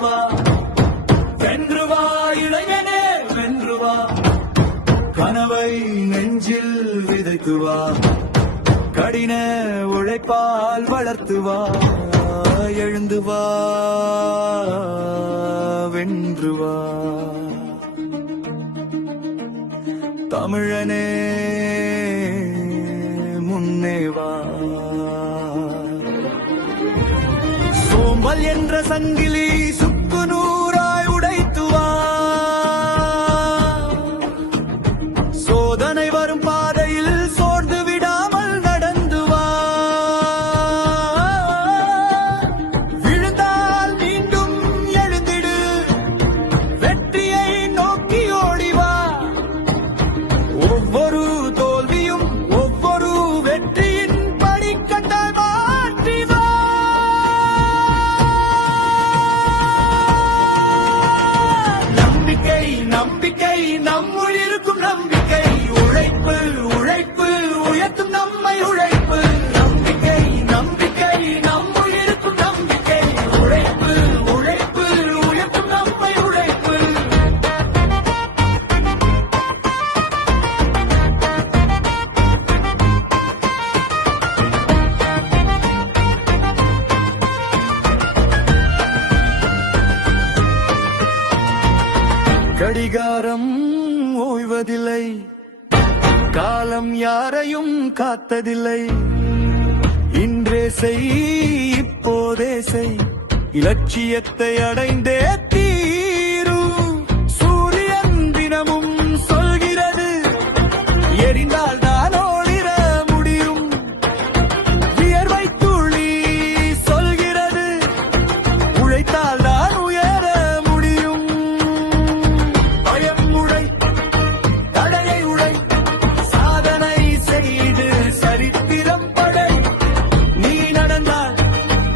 வா வென்று வா இளைஞனே வென்று வா கனவை நெஞ்சில் விதைத்து வா கடின உழைப்பால் வளர்த்து வா எழுந்து வா வென்று வா தமிழனே முன்னே வா சோம்பல் என்ற சங்கிலி சுக்கு நூறாய் உடைத்து வா சோதனை வரும் பாதையில் சோர்ந்து விடாமல் நடந்து வா விழுந்தால் மீண்டும் எழுந்திடு வெற்றியை நோக்கி ஓடி வா ஒவ்வொரு தோல்வியும் ஒவ்வொரு வெற்றியின் படிக்கட்டாய் மாற்றி வா நம்பிக்கை நம்பிக்கை நம்முள் இருக்கும் நம்பிக்கை உழைப்பு உழைப்பு உயர்த்தும் நம்மை உழைப்பு நம்பிக்கை நம்பிக்கை நம்முள் இருக்கும் நம்பிக்கை உழைப்பு உழைப்பு உயர்த்தும் நம்மை உழைப்பு கடிகாரம் ஓய்வதில்லை காலம் யாரையும் காத்ததில்லை இன்றே செய் இப்போதே செய் இலட்சியத்தை அடைந்தே தீரும் சூரியன் தினமும் சொல்கிறது எரிந்தால் தான் ஒளிர முடியும் வியர்வை துளி சொல்கிறது உழைத்தால் தான் உயர முடியும் பயம் உழை தடையை உழை சாதனை செய்து சரித்திரம் படை நீ நடந்தால்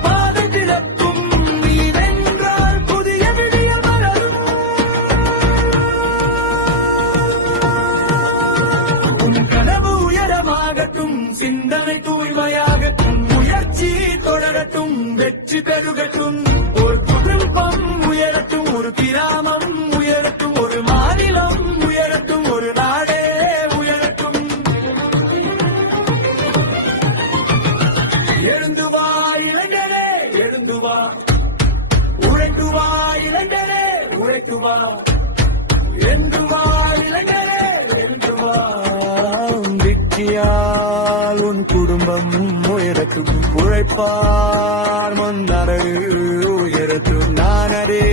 பாதை திறக்கும் நீ வென்றால் புதிய விடியல் மலரும் உன் கனவு உயரமாகட்டும் சிந்தனை தூய்மையாகட்டும் முயற்சி தொடரட்டும் வெற்றி பெருகட்டும் ஒரு குடும்பம் உயரட்டும் ஒரு கிராமம் உயரட்டும் ஒரு மாநிலம் உயரட்டும் ஒரு நாடே உயரட்டும் எழுந்து வா இளைஞரே எழுந்து வா உழைத்து வா இளைஞரே உழைத்து வா என்று வா இளைஞரே என்று வா வெற்றியால் உன் குடும்பம் உயரட்டும் உழைப்பார் முன்னரை உயரட்டும் நானரே